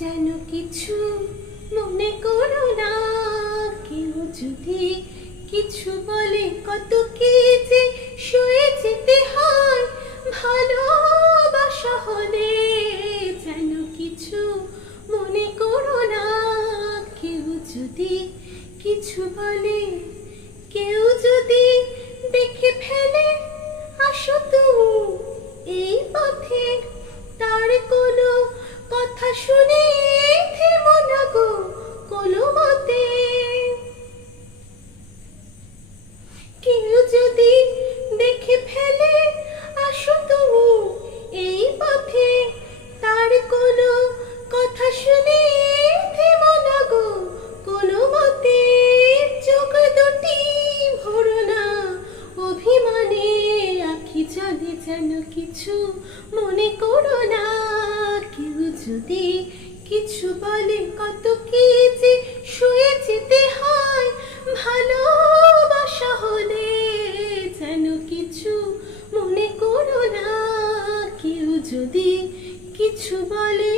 যেন কিছু মনে করো না, কেউ যদি কিছু বলে কত কি যে সয়ে যেতে হয় ভালোবাসা হলে। যেন কিছু মনে করো না, কেউ যদি কিছু বলে, কেউ যদি দেখে ফেলে আসো তুমি এই পথে, তার কোনো কথা শুনে থেমো না গো কোনো মতে। কেউ যদি দেখে ফেলে আসো তুমি এই পথে, তার কোনো কথা শুনে থেমো না গো কোনো মতে। চোখ দুটি ভরো না অভিমানে, আখি জলে যেন কিছু মনে করো না। কেউ যদি কিছু বলে কত কি যে সয়ে যেতে হয় ভালোবাসা হলে। যেন কিছু মনে করো না, কেউ যদি কিছু বলে।